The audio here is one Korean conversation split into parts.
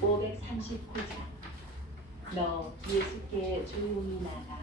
(539장) 너 예수께 조용히 나가.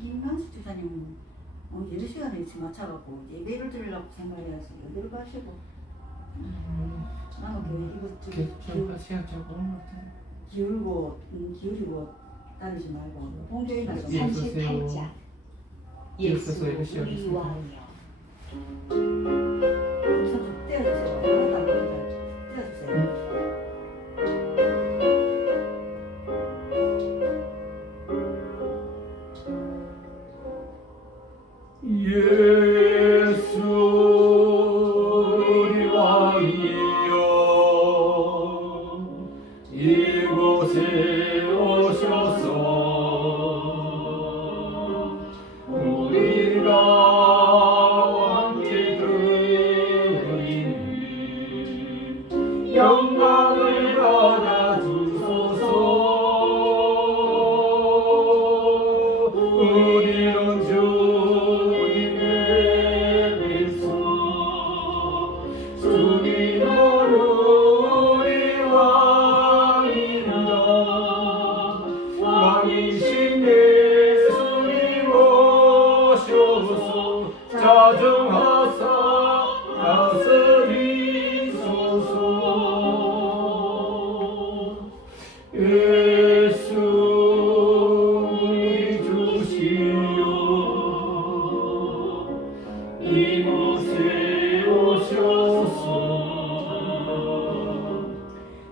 김광수 주사님은 예배 시간에 지금 맞춰갖고 예배를 드리려고 생각해야지 어디로 가시고 나는 이거 기울이고 다니지 말고 동조에 가서 38장 예수 우리 왕이여. 좀 떼어주세요. 하나도 안 보이니까 떼어주세요. 예수 우리 왕이여 이곳에 영광을 받아 주소서. 우리는 주님의 백성, 주님은 우리 왕이라. 왕이신 예수님 오셔서 자정하사 다스리소서. 예수 우리 주시여, 이곳에 오셔서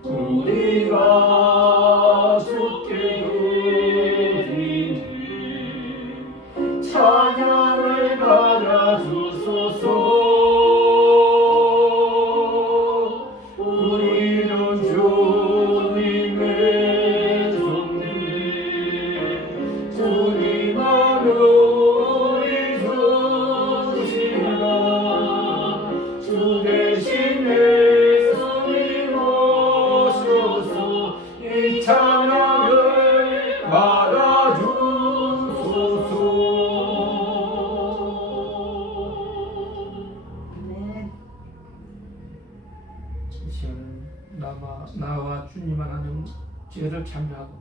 우리가 주께 드리니 찬양을 받아 주소서. 우리는 주님의 종들, 주님만을 우리 주시라. 주 대신 예수님 오셔서 이 찬양을 받아 주소서. 아멘. 이 시간은 나와 주님 하나님 죄를 참여하고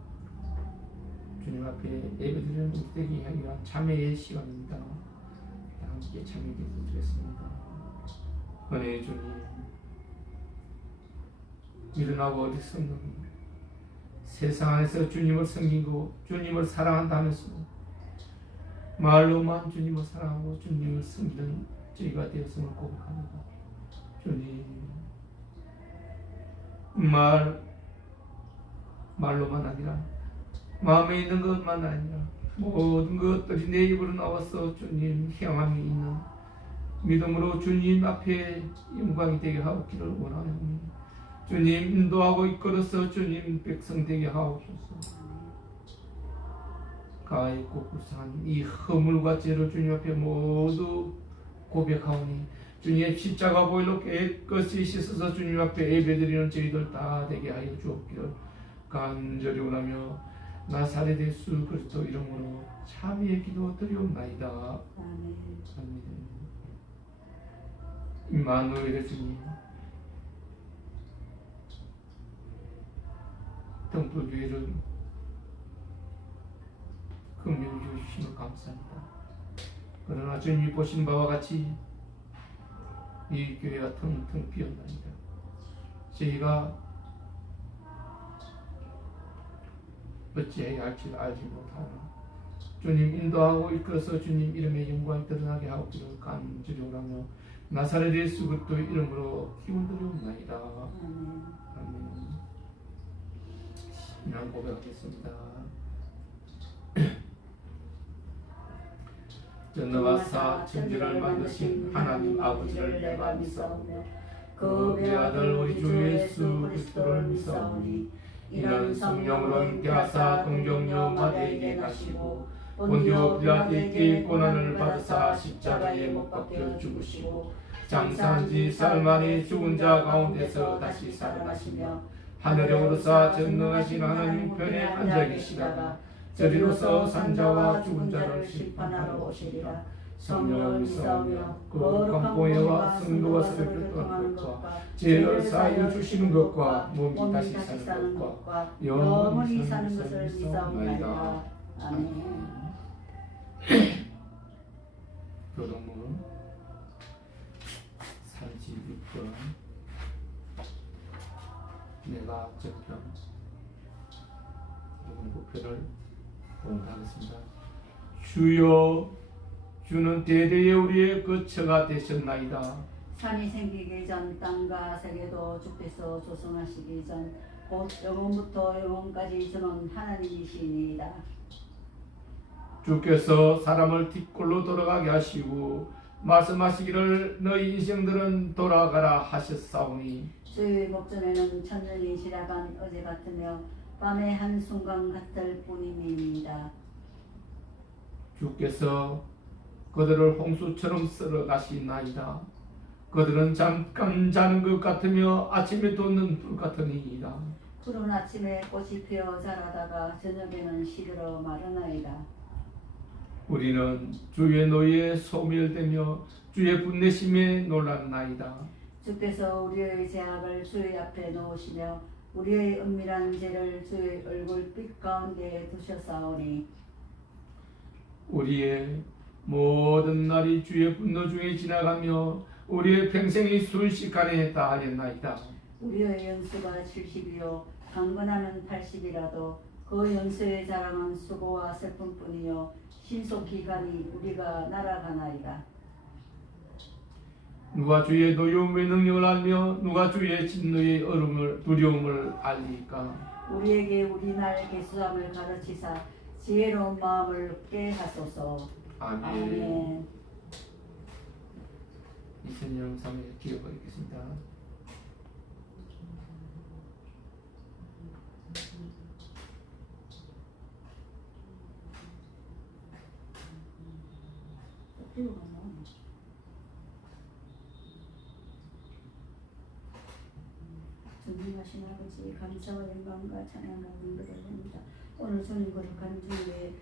주님 앞에 예배드리는 우리에게 향한 참회의 시간입니다. 함께 참여 기도드리겠습니다. 은혜의 주님, 일어나고 어리석는 세상 안에서 주님을 섬기고 주님을 사랑한다면서 말로만 주님을 사랑하고 주님을 섬기는 저희가 되었음을 고백합니다. 주님, 말로만 아니라 마음에 있는 것만 아니라 모든 것들이 내 입으로 나와서 주님 향함이 있는 믿음으로 주님 앞에 영광이 되게 하옵기를 원하옵니다. 주님 인도하고 이끌어서 주님 백성 되게 하옵소서. 가있고 불쌍한 이 허물과 죄를 주님 앞에 모두 고백하오니 주님의 십자가 보혈로 깨끗이 씻어서 주님 앞에 예배드리는 저희들 다 되게 하여 주옵기를 간절히 원하며 나사렛 예수 그리스도 이름으로 참회의 기도 드리옵나이다. 아멘. 아멘. 임마누엘의 주님, 등불교회를 긍휼히 주시면 감사합니다. 그러나 주님이 보신 바와 같이 이 교회가 텅텅 비었나이다. 저희가 어찌해야 할지 알지 못하오나 주님 인도하고 이끌어서 주님 이름의 영광이 드러나게 하옵기를 간절히 원하며 나사렛 예수 그리스도 이름으로 기원드리옵나이다. 아멘. 신앙 고백하겠습니다. 전능하사 천지를 만드신 하나님 아버지를 내가 믿사오며 그 외아들 우리 주 예수 그리스도를 믿사오니 이는 성령으로 잉태하사 동정녀 마리아에게 나시고 본디오 빌라도에게 고난을 받으사 십자가에 못 박혀 죽으시고 장사한 지 사흘 만에 죽은 자 가운데서 다시 살아나시며 하늘에 오르사 전능하신 하나님 편에 앉아 계시다가 저리로서 산자와 죽은 자를 심판하러 오시리라. 성령을 믿사오며 거룩한 보혜와 성도와 세례를 통하는 것과 죄를 사하여 주시는 것과 몸이 다시 사는 것과 영원히 사는 것을 믿사옵나이다. 아멘. 교동문 36번 내가 적편 목표를 공부하겠습니다. 주여, 주는 대대에 우리의 거처가 되셨나이다. 산이 생기기 전 땅과 세계도 주께서 조성하시기 전 곧 영원부터 영원까지 주는 하나님이시니이다. 주께서 사람을 뒷골로 돌아가게 하시고 말씀하시기를 너희 인생들은 돌아가라 하셨사오니 주의 목전에는 천년이 지나간 어제 같으며 밤의 한순간 같을 뿐임이니이다. 주께서 그들을 홍수처럼 쓸어 가시나이다. 그들은 잠깐 자는 것 같으며 아침에 돋는 불 같으니이다. 푸른 아침에 꽃이 피어 자라다가 저녁에는 시들어 마르나이다. 우리는 주의 노예에 소멸되며 주의 분내심에 놀랐나이다. 주께서 우리의 죄악을 주의 앞에 놓으시며 우리의 은밀한 죄를 주의 얼굴빛 가운데 두셨사오니 우리의 모든 날이 주의 분노 중에 지나가며 우리의 평생이 순식간에 다하였나이다. 우리의 연수가 70이요 강건하면 80이라도 그 연수의 자랑은 수고와 슬픔뿐이요 신속히 가니 우리가 날아가나이다. 누가 주의 노여움의 능력을 알며 누가 주의 진노의 두려움을 알리까. 우리에게 우리 날 계수함을 가르치사 지혜로운 마음을 얻게 하소서. 아멘. 아멘. 이천 영상을 기억하겠습니다. 존귀하신 아버지 감사와 영광과 찬양과 능력을 합니다. 오늘 주님 거룩한 주일에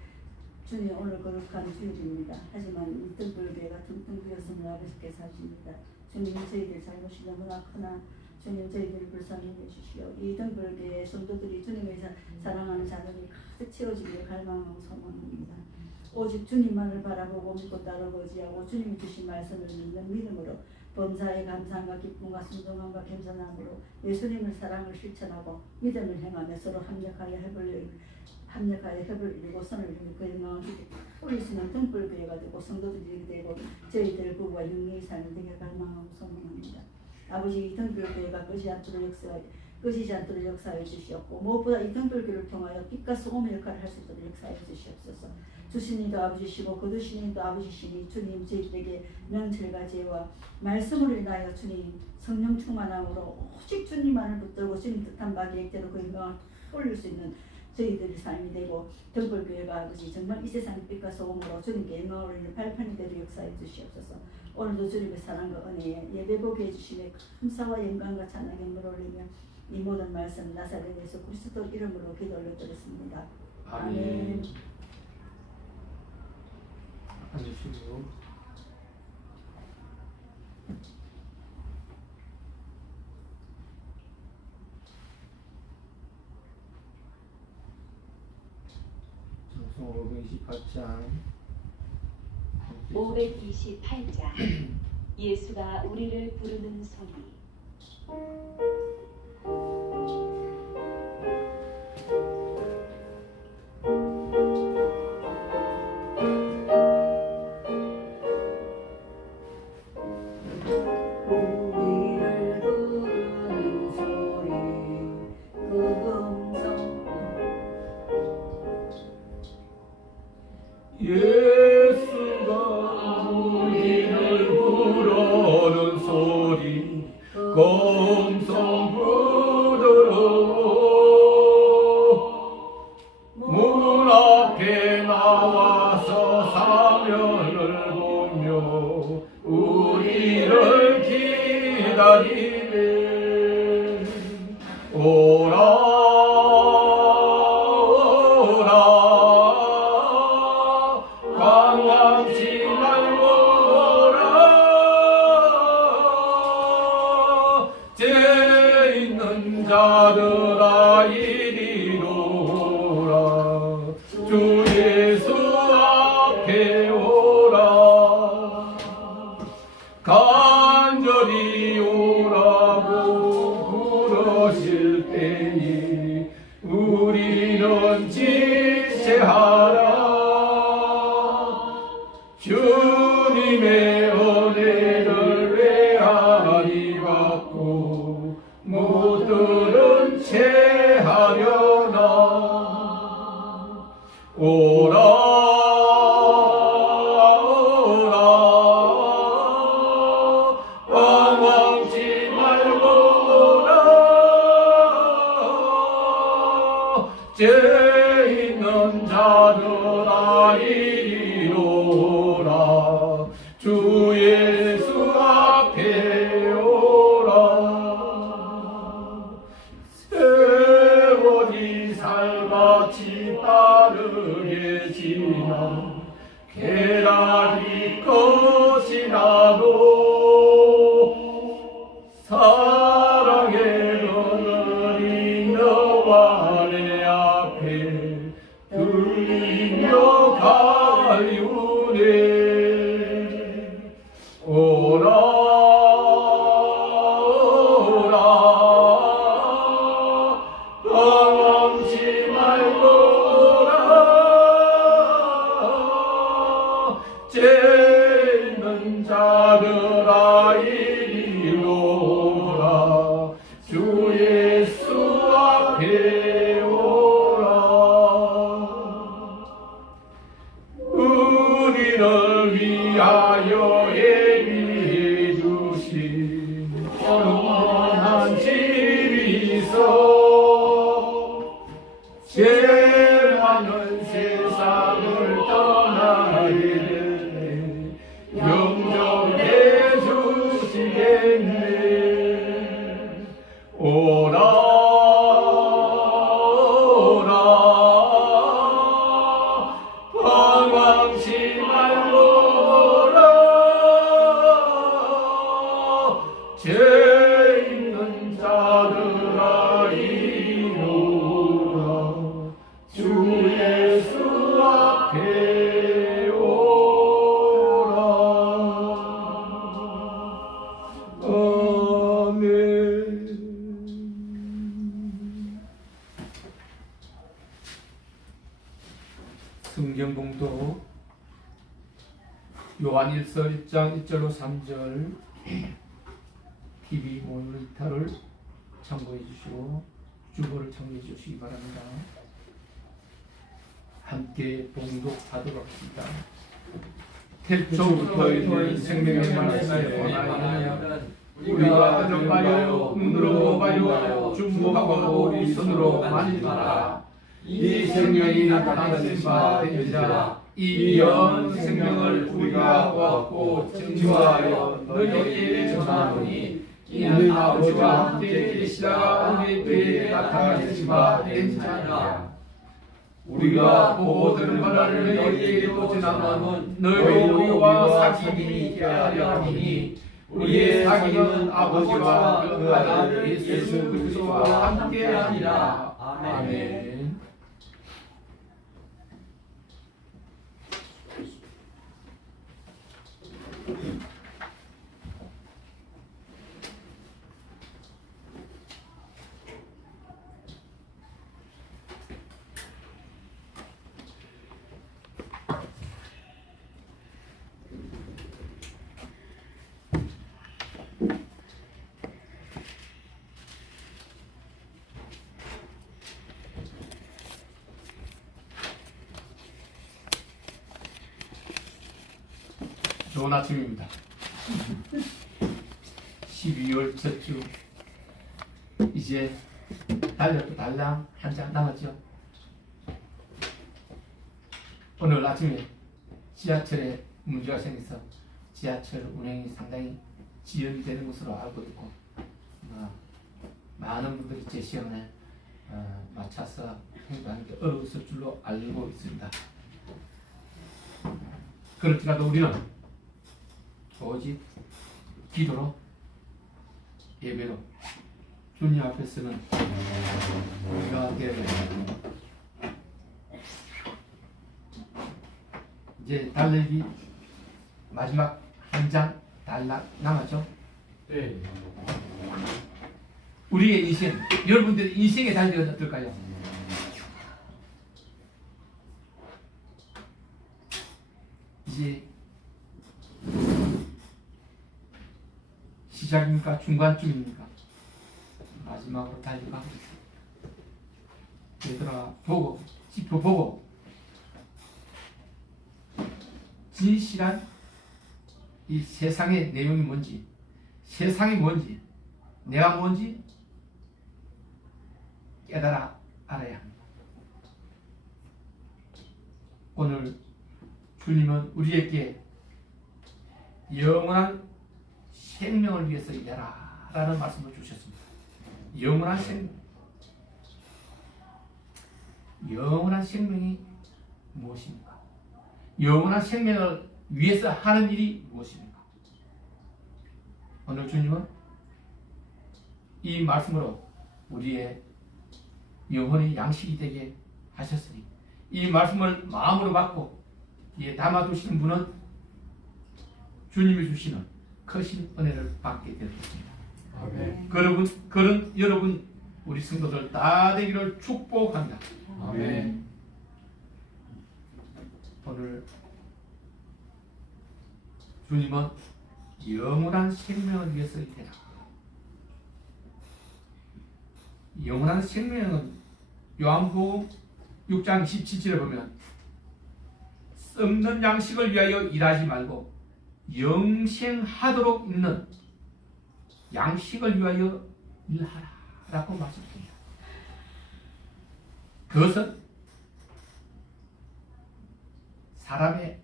주님 오늘 거룩한 주일입니다. 하지만 이 등불교회가 텅텅 비었음을 아버지께서 하십니다. 주님 저희들 잘못이 너무나 크나 주님 저희들을 불쌍히 해주시오. 이 등불교회 성도들이 주님의 사랑하는 자들이 가득 채워지기를 갈망하고 소망합니다. 오직 주님만을 바라보고 믿고 따르고 의지하고 주님이 주신 말씀을 믿는 믿음으로 범사의 감사함과 기쁨과 순종함과 겸손함으로 예수님의 사랑을 실천하고 믿음을 행하며 서로 합력하여 협을 이루고 선을 이루고 그 영광을 우리 수는 등불교회가 되고 성도들이 되고 저희들 부부와 영리의 삶이 되게 갈망하고 소망합니다. 아버지 이 등불교회가 꺼지지 않도록 역사해 주시옵고 무엇보다 이 등불교회를 통하여 빛과 소금의 역할을 할 수 있도록 역사해 주시옵소서. 주신 이도 아버지시고 거두신 이도 아버지시니 주님 저희들에게 명철과 지혜와 말씀으로 인하여 주님 성령 충만함으로 오직 주님만을 붙들고 주님 뜻한 바 계획대로 그 영광을 올릴 수 있는 저희들의 삶이 되고 등불교회가 아버지 정말 이 세상 빛과 소금으로 주님께 영광을 올리는 발판이 되도록 역사해 주시옵소서. 오늘도 주님의 사랑과 은혜에 예배보게 해주심에 감사와 영광과 찬양 경배를 올리며 이 모든 말씀 나사렛 예수 그리스도 이름으로 기도 올려드렸습니다. 아멘. 앉으시고 장성 528장 528장 예수가 우리를 부르는 소리. 예수가 우리를 부르는 소리 검성 부드러워 문 앞에 나와서 사면을 보며 우리를 기다리네. 오라 방황치 말고 오라. 죄 있는 자들아 이리로 오라. 주 예수 앞에 오라. 간절히 오라고 부르실 때에 우리는 지체하라. 주님의 은혜를 외아리 받고 모두는 체하려나. 오라 오라 방황치 말고 오라. 죄 있는 자들아 이리로 주 예수 앞에 계란이 것이 나도 사랑의 그늘이 너와 내 앞에 들리며 가요네. 오라 오라 방황치 말고 오라. 죄 있는 자들아 이리로라. 주 예수 앞에 오라. 우리를 위하여 예비해 주신 영원한 집이 있어. 죄 많은 세상을 떠나게 영접해 주시겠네. 오라 오라 방황치 말고 오라. 죄 있는 자들아 이리로라. 주 예수 앞에 오라. 아멘. 성경 봉독 요한일서 1장 1절로 3절 TV 모니터를 참고해 주시고 주보를 참고해 주시기 바랍니다. 함께 봉독하도록 합시다. 태초부터 있는 생명의 말씀에 원하여 우리가 들어봐요 눈으로 봐요 중보하고 우리 손으로 만지라. 이 생명이 나타나신 바 되리라. 이 영 생명을 우리가 보았고 증거하여 너희에게 전하노니 이는 아버지와 함께 계시다가 우리에게 나타나신 바 되니라. 우리가 보고 들은 바를 너희에게도 전하면 너희도 우리와 사귐이 있게 하려 하니 우리의 사귐은 아버지와 그 아들 예수 그리스도와 함께하니라. 아멘. 좋은 아침입니다. 12월 첫 주 이제 달력도 달랑 한 장 남았죠. 오늘 아침에 지하철에 문제가 생겨서 지하철 운행이 상당히 지연되는 것으로 알고 있고 많은 분들이 제 시간에 맞춰서 행동하는 게 어려웠을 줄로 알고 있습니다. 그렇지라도 우리는 오직 기도로 예배로 주님 앞에서는 우리가 되어야 됩니다. 이제 달력이 마지막 한 장 달락 남았죠? 네. 우리의 인생, 여러분들의 인생의 달력은 어떨까요? 이제 시작입니까? 중간쯤입니까? 마지막으로 달려가고 있어요. 얘들아 보고 지켜보고 진실한 이 세상의 내용이 뭔지, 세상이 뭔지, 내가 뭔지 깨달아 알아야 합니다. 오늘 주님은 우리에게 영원한 생명을 위해서 일해라 라는 말씀을 주셨습니다. 영원한 생명. 영원한 생명이 무엇입니까? 영원한 생명을 위해서 하는 일이 무엇입니까? 오늘 주님은 이 말씀으로 우리의 영혼의 양식이 되게 하셨으니 이 말씀을 마음으로 받고 이에 담아두시는 분은 주님이 주시는 크신 은혜를 받게 될 것입니다. 아멘. 그런 여러분 우리 성도들 다 되기를 축복합니다. 아멘. 오늘 주님은 영원한 생명을 위해서 일해라. 영원한 생명은 요한복음 6장 27절에 보면 썩는 양식을 위하여 일하지 말고 영생하도록 있는 양식을 위하여 일하라 라고 말씀드립니다. 그것은 사람의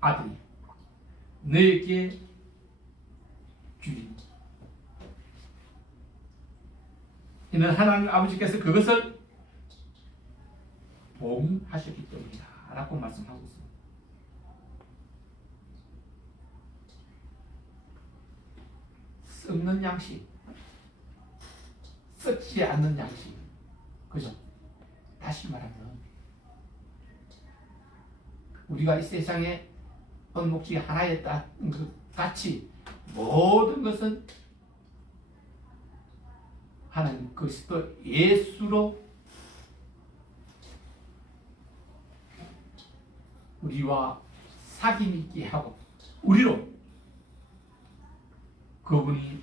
아들이 너에게 주인 이는 하나님 아버지께서 그것을 봉하셨기 때문이다 라고 말씀하고 있습니다. 썩는 양식, 썩지 않는 양식, 그죠? 다시 말하면 우리가 이 세상에 언목지 하나에 딱 같이 모든 것은 하나님 그리스도 예수로 우리와 사귐 있게 하고 우리로 그분이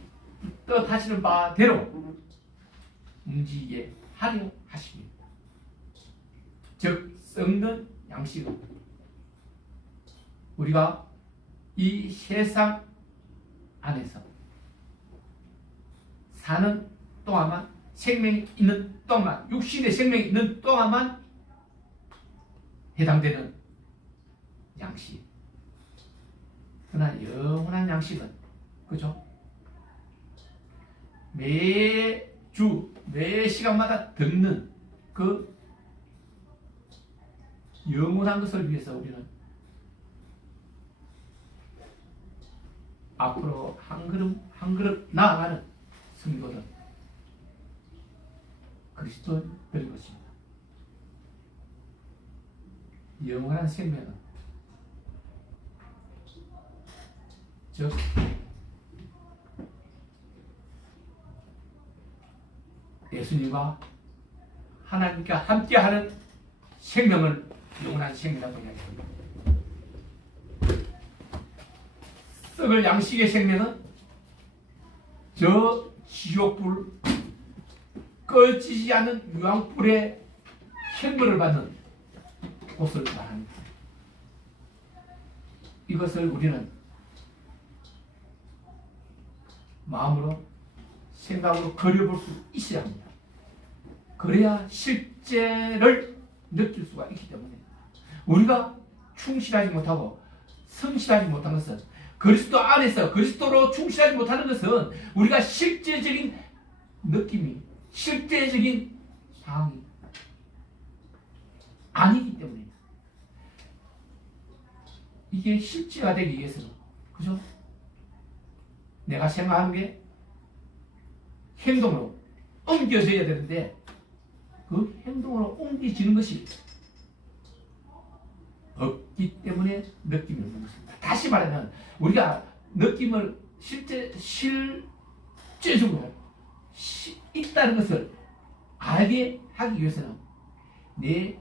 뜻하시는 바대로 움직이게 하려 하십니다. 즉 썩는 양식은 우리가 이 세상 안에서 사는 동안만 생명이 있는 동안 육신의 생명이 있는 동안만 해당되는 양식. 그러나 영원한 양식은 그죠? 매주 매 시간마다 듣는 그 영원한 것을 위해서 우리는 앞으로 한 걸음 한 걸음 나아가는 성도들 그리스도인들인 것입니다. 영원한 생명은 즉 예수님과 하나님과 함께하는 생명을 영원한 생명이라고 이야기합니다. 썩을 양식의 생명은 저 지옥불 꺼지지 않는 유황불의 현물을 받는 곳을 말합니다. 이것을 우리는 마음으로 생각으로 그려볼 수 있어야 합니다. 그래야 실제를 느낄 수가 있기 때문에 우리가 충실하지 못하고 성실하지 못한 것은 그리스도 안에서 그리스도로 충실하지 못하는 것은 우리가 실제적인 느낌이 실제적인 상황이 아니기 때문입니다. 이게 실제화되기 위해서는 그죠? 내가 생각하는 게 행동으로 옮겨져야 되는데 그 행동으로 옮겨지는 것이 없기 때문에 느낌이 없는 것입니다. 다시 말하면 우리가 느낌을 실제적으로 있다는 것을 알게 하기 위해서는 내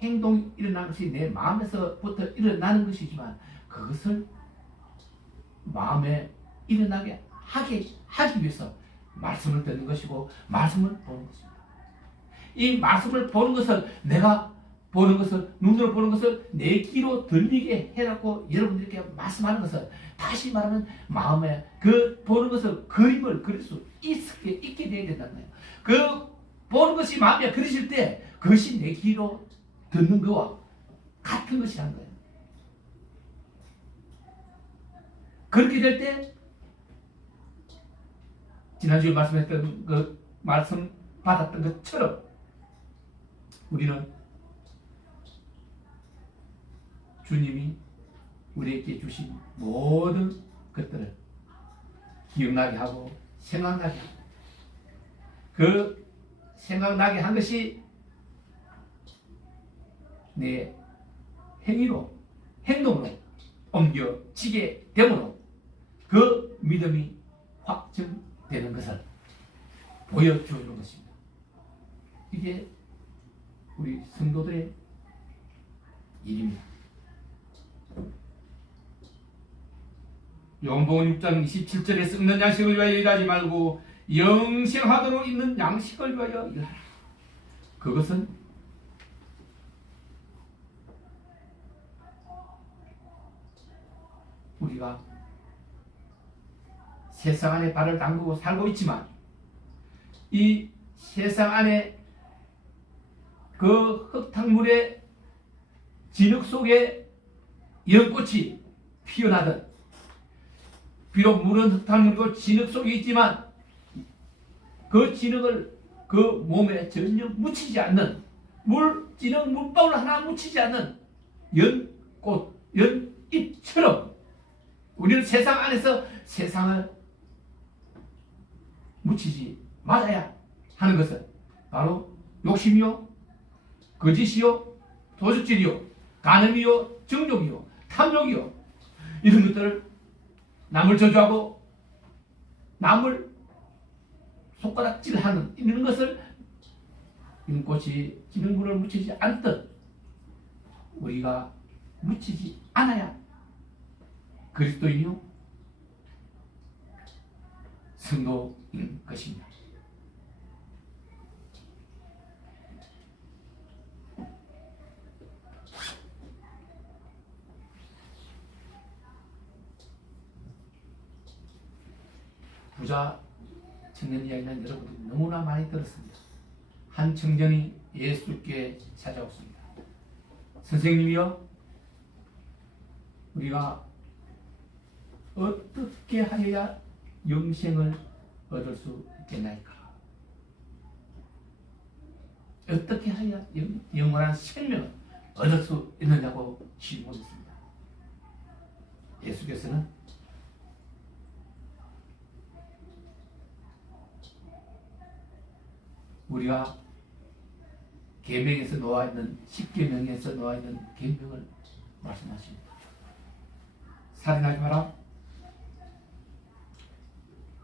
행동이 일어나는 것이 내 마음에서부터 일어나는 것이지만 그것을 마음에 일어나게 하기 위해서 말씀을 듣는 것이고 말씀을 보는 것입니다. 이 말씀을 보는 것을 내가 보는 것을 눈으로 보는 것을 내 귀로 들리게 해라고 여러분들께 말씀하는 것은 다시 말하면 마음에 그 보는 것을 그림을 그릴 수 있게 되어야 된다는 거예요. 그 보는 것이 마음에 그리실 때 그것이 내 귀로 듣는 것과 같은 것이라는 거예요. 그렇게 될 때 지난주에 말씀했던 그 말씀 받았던 것처럼 우리는 주님이 우리에게 주신 모든 것들을 기억나게 하고 생각나게 하고, 그 생각나게 한 것이 내 행위로, 행동으로 옮겨지게 되므로 그 믿음이 확증되는 것을 보여주는 것입니다. 이게 우리 성도들의 일입니다. 요한복음 6장 27절에 썩는 양식을 위하여 일하지 말고 영생하도록 있는 양식을 위하여 일하라. 그것은 우리가 세상 안에 발을 담그고 살고 있지만 이 세상 안에 그 흙탕물의 진흙 속에 연꽃이 피어나듯, 비록 물은 흙탕물이고 진흙 속에 있지만 그 진흙을 그 몸에 전혀 묻히지 않는, 진흙 물방울 하나 묻히지 않는 연꽃, 연잎처럼 우리는 세상 안에서 세상을 묻히지 말아야 하는 것은 바로 욕심이요, 거짓이요, 도둑질이요, 간음이요, 정욕이요, 탐욕이요, 이런 것들을 남을 저주하고 남을 손가락질하는 이런 것을 연꽃이 진흙물을 묻히지 않듯 우리가 묻히지 않아야 그리스도인이요 성도인 것입니다. 부자 청년 이야기는 여러분들이 너무나 많이 들었습니다. 한 청년이 예수께 찾아왔습니다. 선생님이요, 우리가 어떻게 하여야 영생을 얻을 수 있겠나이까? 어떻게 하여야 영원한 생명을 얻을 수 있느냐고 질문했습니다. 예수께서는 우리가 계명에서 놓아 있는, 십계명에서 놓아 있는 계명을 말씀하십니다. 살인하지 마라,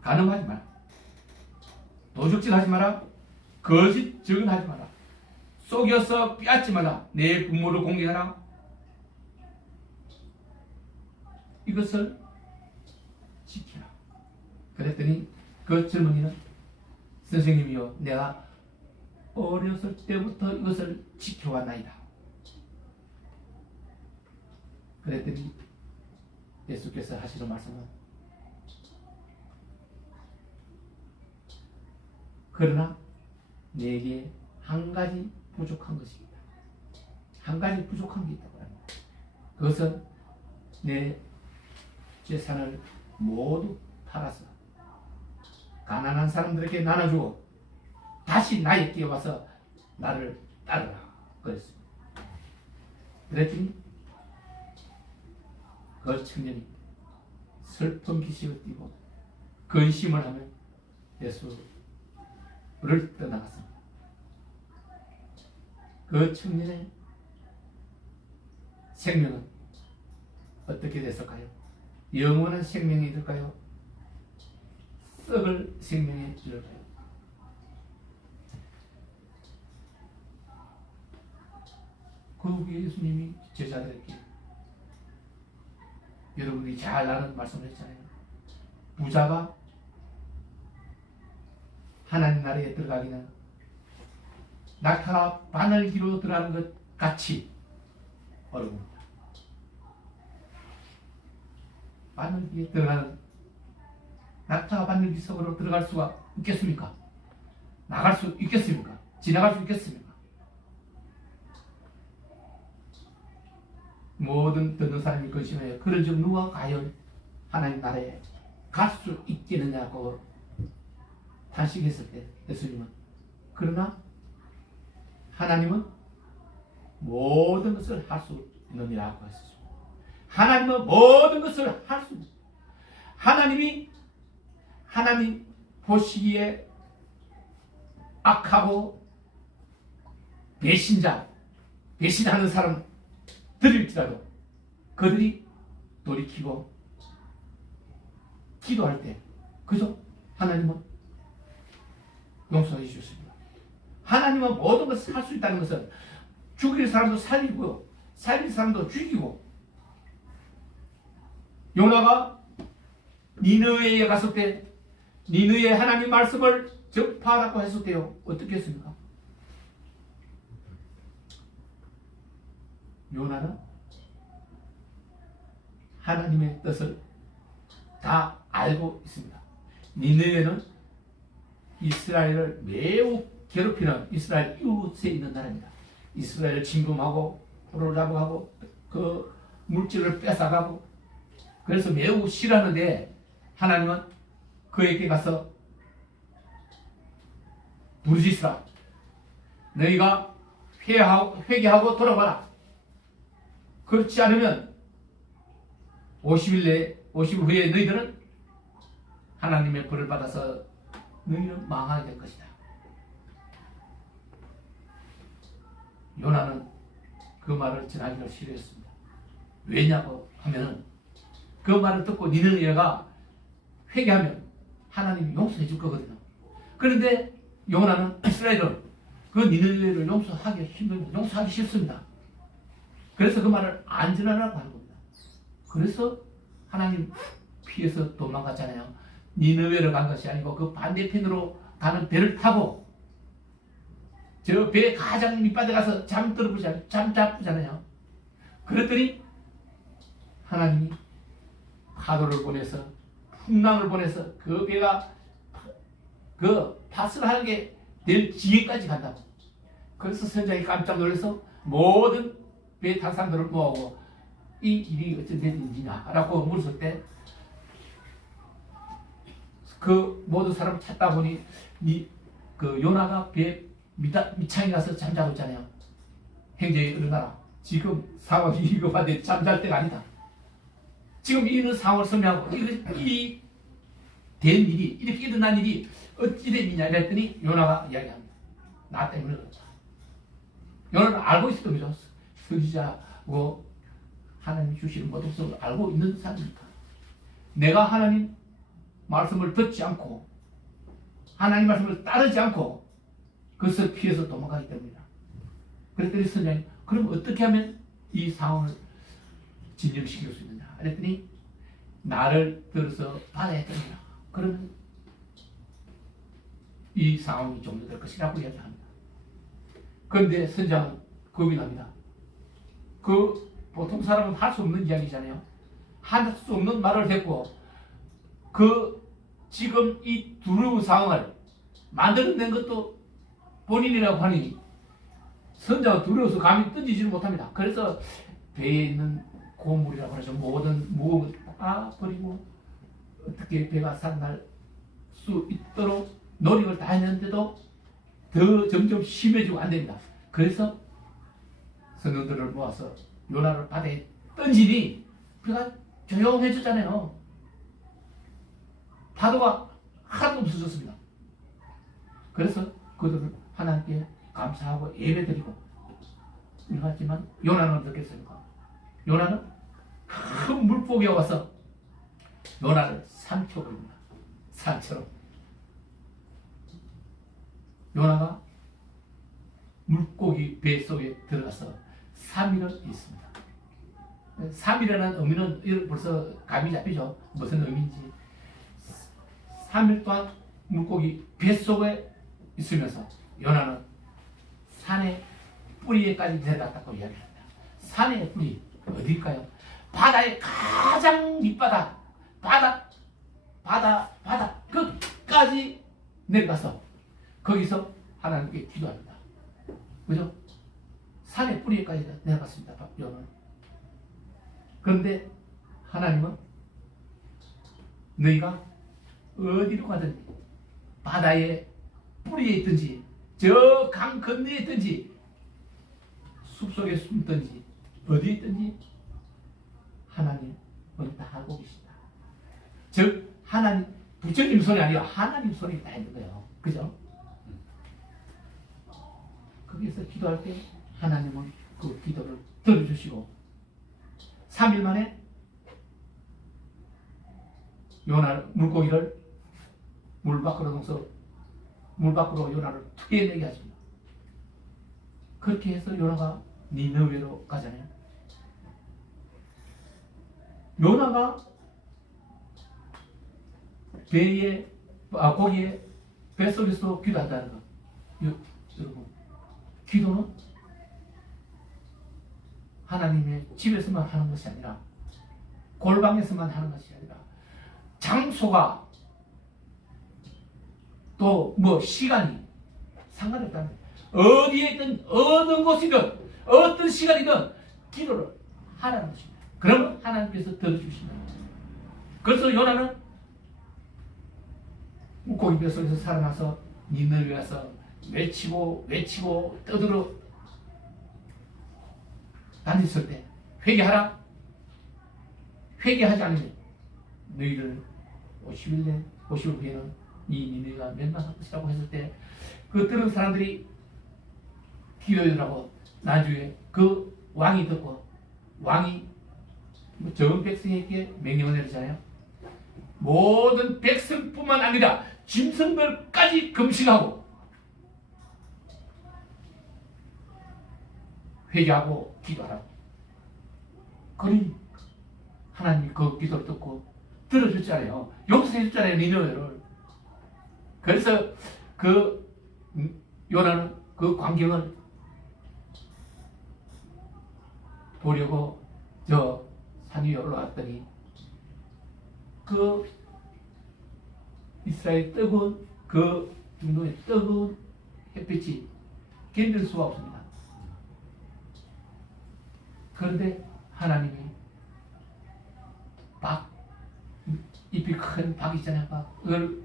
간음하지 마라, 도둑질하지 마라, 거짓 증언하지 마라, 속여서 빼앗지 마라, 내 부모를 공경하라. 이것을 지키라. 그랬더니 그 젊은이는, 선생님이요, 내가 어렸을 때부터 이것을 지켜왔나이다. 그랬더니 예수께서 하시는 말씀은, 그러나 내게 한 가지 부족한 것입니다. 한 가지 부족한 게 있다고 합니다. 그것은 내 재산을 모두 팔아서 가난한 사람들에게 나눠주고 다시 나에게 와서 나를 따르라 그랬습니다. 그랬더니 그 청년이 슬픈 기색을 띠고 근심을 하며 예수를 떠나갔습니다. 그 청년의 생명은 어떻게 됐을까요? 영원한 생명이 될까요? 썩을 생명이 될까요? 그 후에 예수님이 제자들에게, 여러분이 잘 아는 말씀을 했잖아요. 부자가 하나님 나라에 들어가기는 낙타가 바늘기로 들어가는 것 같이 어려웁니다. 바늘기에 들어가는, 낙타가 바늘기 속으로 들어갈 수가 있겠습니까? 나갈 수 있겠습니까? 지나갈 수 있겠습니까? 모든 듣는 사람이 근심해요. 그런 즉 누가 과연 하나님 나라에 갈 수 있겠느냐고 탄식했을 때 예수님은, 그러나 하나님은 모든 것을 할 수 있느니라고 했습니다. 하나님은 모든 것을 할 수 있습니다. 하나님 보시기에 악하고 배신하는 사람들일지라도 그들이 돌이키고 기도할 때 그죠? 하나님은 용서해 주셨습니다. 하나님은 모든 것을 할 수 있다는 것은 죽일 사람도 살리고요, 살릴 사람도 죽이고. 요나가 니느웨에 갔을 때 니느웨 하나님 말씀을 전파하라고 했을 때요, 어떻게 했습니까? 요나는 하나님의 뜻을 다 알고 있습니다. 니느웨는 이스라엘을 매우 괴롭히는 이스라엘 이웃에 있는 나라입니다. 이스라엘을 침범하고 포로를 잡아가고 그 물질을 뺏어가고 그래서 매우 싫어하는데 하나님은 그에게 가서 부르짖으라. 너희가 회개하고 돌아와라. 그렇지 않으면 50일 후에 너희들은 하나님의 벌을 받아서 너희는 망하게 될 것이다. 요나는 그 말을 전하기를 싫어했습니다. 왜냐고 하면은 그 말을 듣고 니느웨가 회개하면 하나님이 용서해 줄 거거든요. 그런데 요나는 이스라엘은 그 니느웨를 용서하기 힘듭니다. 용서하기 싫습니다. 그래서 그 말을 안 전하라고 하는 겁니다. 그래서 하나님 피해서 도망갔잖아요. 니느웨로 간 것이 아니고 그 반대편으로 가는 배를 타고 저 배 가장 밑바닥에 가서 잠 잡잖아요. 그랬더니 하나님이 파도를 보내서 풍랑을 보내서 그 배가 그 파스하게 될 지경까지 간다고. 그래서 선장이 깜짝 놀라서 모든 배 탄 사람들을 모아오고 이 일이 어찌 된 일이냐라고 물었을 때 그 모든 사람을 찾다 보니 그 요나가 배 밑창에 가서 잠자고 있잖아요. 행제에 일어나라. 지금 상황이 위급한데 잠잘 때가 아니다. 지금 이런 상황을 설명하고 이 된 일이 이렇게 일어난 일이 어찌 된 일이냐 이랬더니 요나가 이야기합니다. 나 때문에 그렇다. 요나는 알고 있었던 거죠. 선지자고 하나님 주시는 모든 것을 알고 있는 사람이니까. 내가 하나님 말씀을 듣지 않고 하나님 말씀을 따르지 않고 그것을 피해서 도망가기 때문이다. 그랬더니 선생님, 그럼 어떻게 하면 이 상황을 진정시킬 수 있느냐 그랬더니 나를 들어서 바다에 던지라. 그러면 이 상황이 종료될 것이라고 이야기합니다. 그런데 선장은 겁이 납니다. 그 보통 사람은 할 수 없는 이야기잖아요. 할 수 없는 말을 했고 지금 이 두려운 상황을 만들어낸 것도 본인이라고 하니 선자가 두려워서 감히 던지지를 못합니다. 그래서 배에 있는 고물이라고 하죠. 모든 무거운 것 다 버리고 어떻게 배가 살아날 수 있도록 노력을 다 했는데도 더 점점 심해지고 안 됩니다. 그래서 선원들을 모아서 요나를 바다에 던지니 배가 조용해졌잖아요. 파도가 하나도 없어졌습니다. 그래서 그들을 하나님께 감사하고 예배드리고 일어났지만 요나는 어떻게 했습니까? 요나는 큰 물고기가 와서 요나를 삼켜버립니다. 산처럼. 요나가 물고기 배 속에 들어가서 3일을 있습니다. 3일이라는 의미는 벌써 감이 잡히죠. 무슨 의미인지. 3일 동안 물고기 뱃속에 있으면서 요나는 산의 뿌리에까지 내려갔다고 이야기합니다. 산의 뿌리 어디일까요? 바다의 가장 밑바닥 바다 끝까지 내려가서 거기서 하나님께 기도합니다. 그죠? 산의 뿌리에까지 내려갔습니다. 요나는. 그런데 하나님은 너희가 어디로 가든지 바다의 뿌리에 있든지 저 강 건너에 있든지 숲속에 숨든지 어디 있든지 하나님은 다 알고 계신다. 즉 하나님, 부처님 손이 아니라 하나님 손이 다 있는 거예요. 그죠? 거기서 기도할 때 하나님은 그 기도를 들어주시고 3일 만에 요나 물고기를 물 밖으로 넣어서 물 밖으로 요나를 튀어내게 하십니다. 그렇게 해서 요나가 니느웨로 가잖아요. 요나가 고기에 뱃속에서 기도한다는 거. 여러분, 기도는 하나님의 집에서만 하는 것이 아니라 골방에서만 하는 것이 아니라 장소가 또 뭐 시간이 상관이 없다는 거예요. 어디에 있든 어느 곳이든 어떤 시간이든 기도를 하라는 것입니다. 그러면 하나님께서 들어주십니다. 그래서 요나는 물고기 뱃속에서 살아나서 니느웨에 가서 외치고 떠들어 다녔을 때 회개하라. 회개하지 않으면 너희를 50일 후에는 이 니느웨가 멸망할 것이라고 했을 때 그 들은 사람들이 기도하라고 나중에 그 왕이 듣고 왕이 전 백성에게 명령을 내리잖아요. 모든 백성뿐만 아니라 짐승들까지 금식하고 회개하고 기도하라고. 그러니 하나님이 그 기도를 듣고 들어줬잖아요. 용서해줬잖아요, 니느웨를. 그래서 그 요나는 그 광경을 보려고 저 산 위에 올라왔더니 그 이스라엘 뜨거운 그 중동의 뜨거운 햇빛이 견딜 수가 없습니다. 그런데 하나님이 잎이 큰 박 있잖아요. 그걸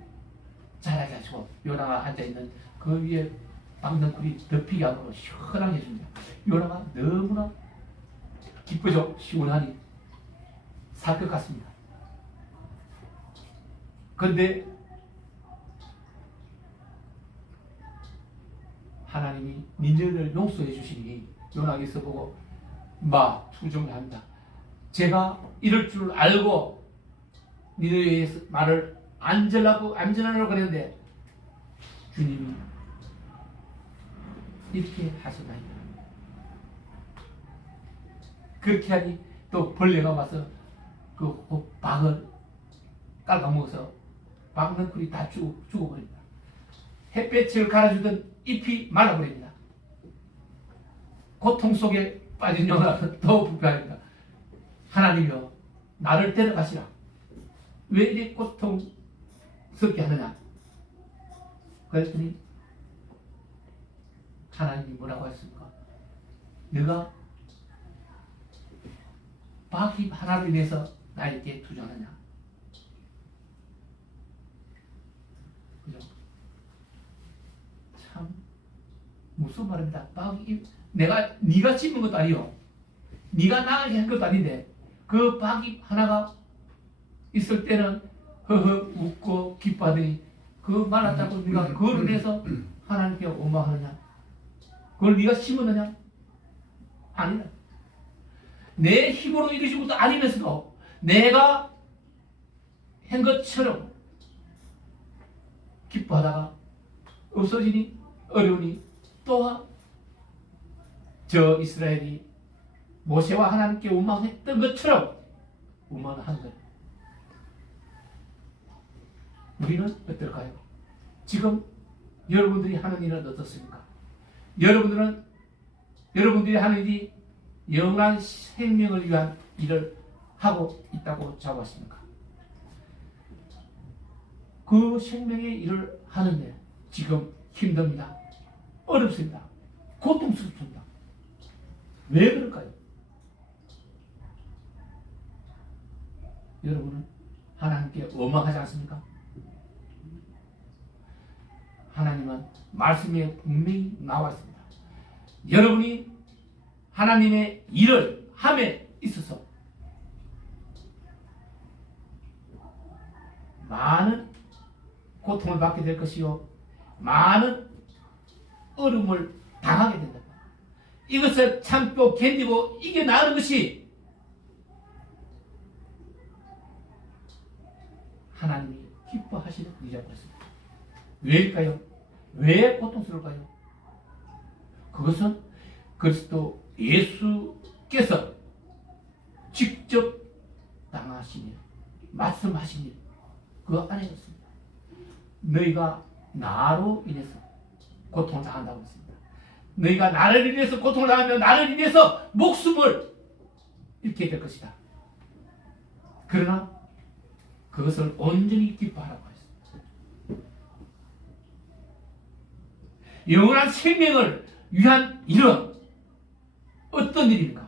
자라게 하시고 요나가 앉아있는 그 위에 박넝쿨이 덮이게 하고 시원하게 해줍니다. 요나가 너무나 기쁘죠. 시원하니 살 것 같습니다. 그런데 하나님이 니느웨를 용서해 주시니 요나에서 보고 투정을 합니다. 제가 이럴 줄 알고 니느웨에서 말을 안전하라고 그랬는데 주님이 이렇게 하셨나이다. 그렇게 하니 또 벌레가 와서 그 박을 깔아먹어서 박넝쿨이 다 죽어버립니다. 햇볕을 갈아주던 잎이 말라버립니다. 고통 속에 빠진 요나는 더 불편합니다. 하나님이여 나를 데려가시라. 왜 이렇게 고통스럽게 하느냐. 그랬더니 하나님이 뭐라고 하셨습니까? 네가 박잎 하나로 인해서 나에게 투정하느냐. 그죠? 참 무슨 말입니다. 박잎 네가 심은 것도 아니요. 네가 나가게 한 것도 아닌데 그 박잎 하나가 있을 때는 허허 웃고 기뻐하더니 그 말았다고 네가 그걸 인해서 하나님께 원망하느냐? 그걸 네가 심었느냐? 아니다. 내 힘으로 이루신 것도 아니면서도 내가 한 것처럼 기뻐하다가 없어지니 어려우니 또한 저 이스라엘이 모세와 하나님께 원망했던 것처럼 원망하는 거예요. 우리는 어떨까요? 지금 여러분들이 하는 일은 어떻습니까? 여러분들이 하는 일이 영원한 생명을 위한 일을 하고 있다고 자부하십니까? 그 생명의 일을 하는데 지금 힘듭니다. 어렵습니다. 고통스럽습니다. 왜 그럴까요? 여러분은 하나님께 원망하지 않습니까? 하나님은 말씀에 분명히 나와 있습니다. 여러분이 하나님의 일을 함에 있어서 많은 고통을 받게 될 것이요 많은 어려움을 당하게 된다. 이것을 참고 견디고 이겨나가는 것이 하나님이 기뻐하시는 일이라고 했습니다. 왜일까요? 왜 고통스러울까요? 그것은 그리스도 예수께서 직접 당하신 일, 말씀하신 일, 그 안에 있습니다. 너희가 나로 인해서 고통을 당한다고 했습니다. 너희가 나를 인해서 고통을 당하면 나를 인해서 목숨을 잃게 될 것이다. 그러나 그것을 온전히 기뻐하라고 했습니다. 영원한 생명을 위한 일은 어떤 일입니까?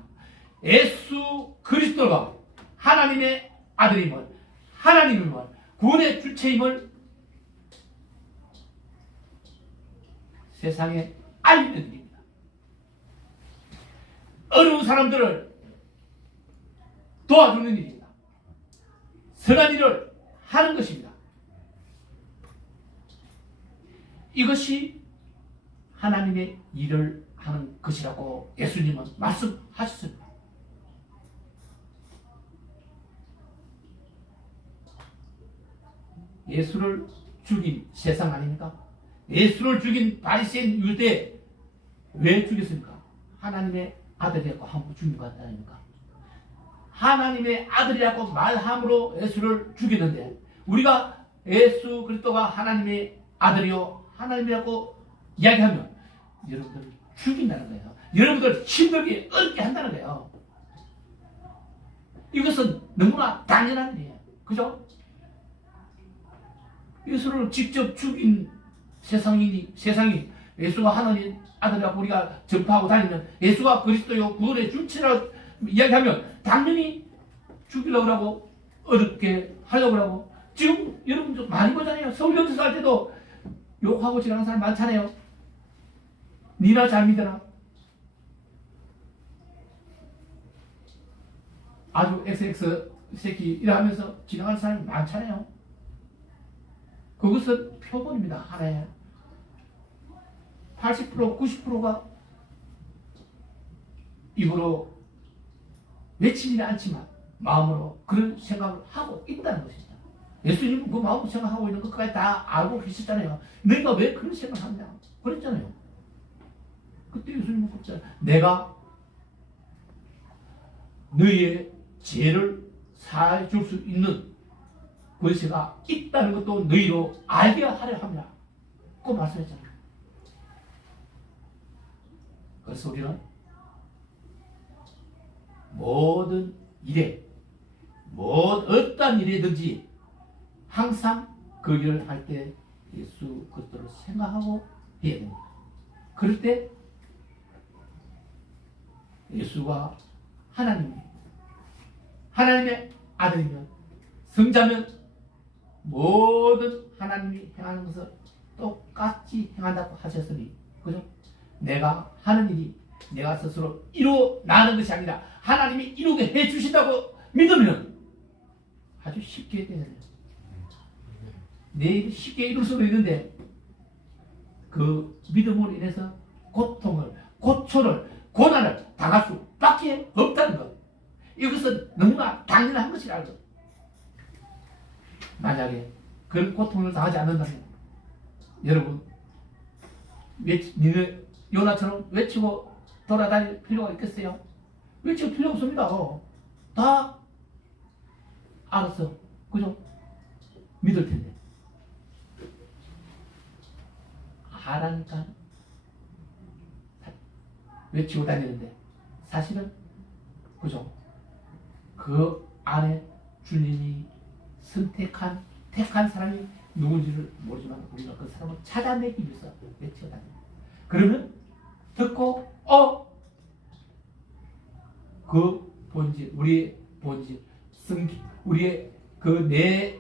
예수 그리스도가 하나님의 아들임을, 하나님임을, 구원의 주체임을 세상에 알리는 일입니다. 어려운 사람들을 도와주는 일입니다. 선한 일을 하는 것입니다. 이것이 하나님의 일을 하는 것이라고 예수님은 말씀하셨습니다. 예수를 죽인 세상 아닙니까? 예수를 죽인 바리새인 유대 왜 죽였습니까? 하나님의 아들이라고 하고 죽인 것 아닙니까? 하나님의 아들이라고 말함으로 예수를 죽이는데 우리가 예수 그리스도가 하나님의 아들이요 하나님이라고 이야기하면 여러분들을 죽인다는 거예요. 여러분들 힘들게 어렵게 한다는 거예요. 이것은 너무나 당연한 일이에요. 그죠? 예수를 직접 죽인 세상이 예수가 하나님 아들이라고 우리가 전파하고 다니면 예수가 그리스도요 구원의 주체라고 이야기하면 당연히 죽이려고 하고 어렵게 하려고 하고 지금 여러분들 많이 보잖아요. 서울연수소 할 때도 욕하고 지나가는 사람 많잖아요. 니나 잘 믿어라. 아주 XX 새끼 이러면서 지나가는 사람이 많잖아요. 그것은 표본입니다. 하나의 80% 90%가 입으로 외치지는 않지만 마음으로 그런 생각을 하고 있다는 것입니다. 예수님은 그 마음으로 생각하고 있는 것까지 다 알고 계셨잖아요. 너희가 왜 그런 생각을 하냐 그랬잖아요. 그때 예수님은 그랬잖아요. 내가 너희의 죄를 사해 줄 수 있는 권세가 있다는 것도 너희로 알게 하려 합니다. 그 말씀했잖아요. 그래서 우리는 모든 일에 어떠한 일이든지 항상 그 일을 할 때 예수 그리스도를 생각하고 해야 됩니다. 그럴 때 예수가 하나님의 아들이면 성자면 모든 하나님이 행하는 것을 똑같이 행한다고 하셨으니 그죠? 내가 하는 일이 내가 스스로 이루어나는 것이 아니라 하나님이 이루게 해주신다고 믿으면 아주 쉽게 되는 거예요. 내 일이 쉽게 이룰 수도 있는데 그 믿음으로 인해서 고통을, 고초를, 고난을 당할 수밖에 없다는 것. 이것은 너무나 당연한 것이라는 것. 만약에 그런 고통을 당하지 않는다면 여러분 요나처럼 외치고 돌아다닐 필요가 있겠어요? 외칠 필요 없습니다. 다 알았어. 그죠? 믿을 텐데. 하라니까 외치고 다니는데 사실은 그죠? 그 안에 주님이 택한 사람이 누군지를 모르지만 우리가 그 사람을 찾아내기 위해서 외치고 다닙니다. 그러면 듣고 그 본질, 우리의 본질, 우리의 그 내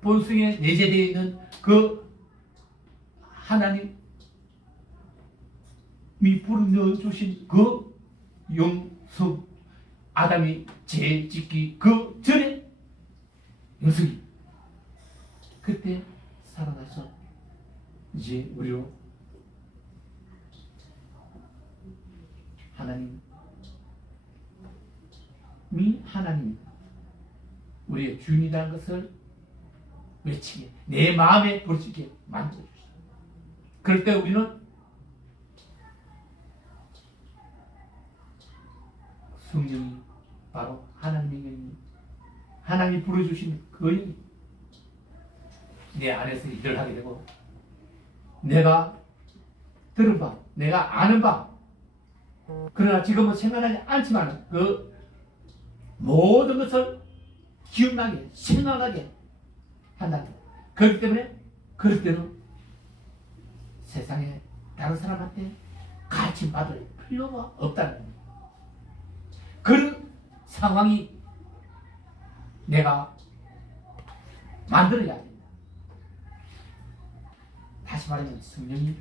본성에 내재되어 있는 그 하나님이 불러주신 그 영성 아담이 죄 짓기 그 전에 영성이 그때 살아나서 이제 우리로 하나님이 하나님 우리의 주인이라는 것을 외치게 내 마음에 부르짖게 만들어주시다. 그럴 때 우리는 성령이 바로 하나님의 영이 하나님이 부르주신 그 영이 내 안에서 일을 하게 되고 내가 들은 바 내가 아는 바 그러나 지금은 생각하지 않지만 그 모든 것을 기억나게 생각하게 한다. 그렇기 때문에 그럴 때는 세상에 다른 사람한테 가르침 받을 필요가 없다는 겁니다. 그런 상황이 내가 만들어야 됩니다. 다시 말하면 성령이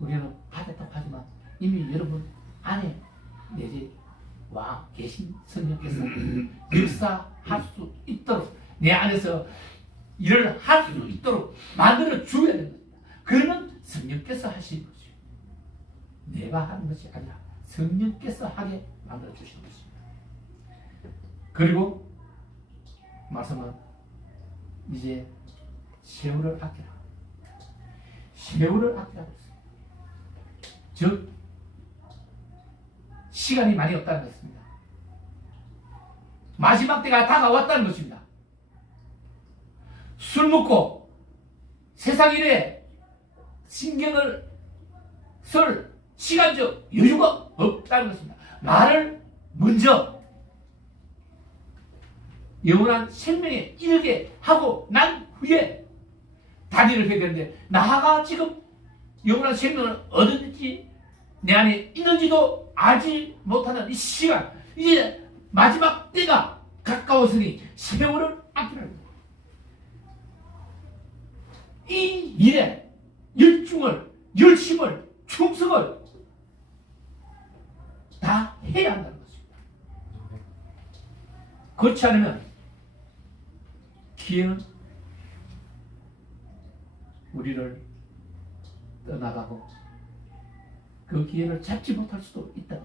우리는 받았다고 하지만 이미 여러분 안에 내재 와 계신 성령께서 역사할 수 있도록 내 안에서 일을 할 수 있도록 만들어 주어야 되는 겁니다. 그러면 성령께서 하시는 것이요 내가 하는 것이 아니라 성령께서 하게 만들어 주시는 것입니다. 그리고 말씀은 이제 세월을 아끼라. 세월을 아끼라고 했습니다. 즉 시간이 많이 없다는 것입니다. 마지막 때가 다가왔다는 것입니다. 술 먹고 세상 일에 신경을 쓸 시간적 여유가 없다는 것입니다. 나를 먼저 영원한 생명에 이르게 하고 난 후에 다리를 해야 되는데 나가 지금 영원한 생명을 얻었는지 내 안에 있는지도 알지 못하는 이 시간 이제 마지막 때가 가까웠으니 세월을 아끼라는 거예요. 이 일에 열중을 열심을 충성을 다 해야 한다는 것입니다. 그렇지 않으면 기회는 우리를 떠나가고 그 기회를 잡지 못할 수도 있다.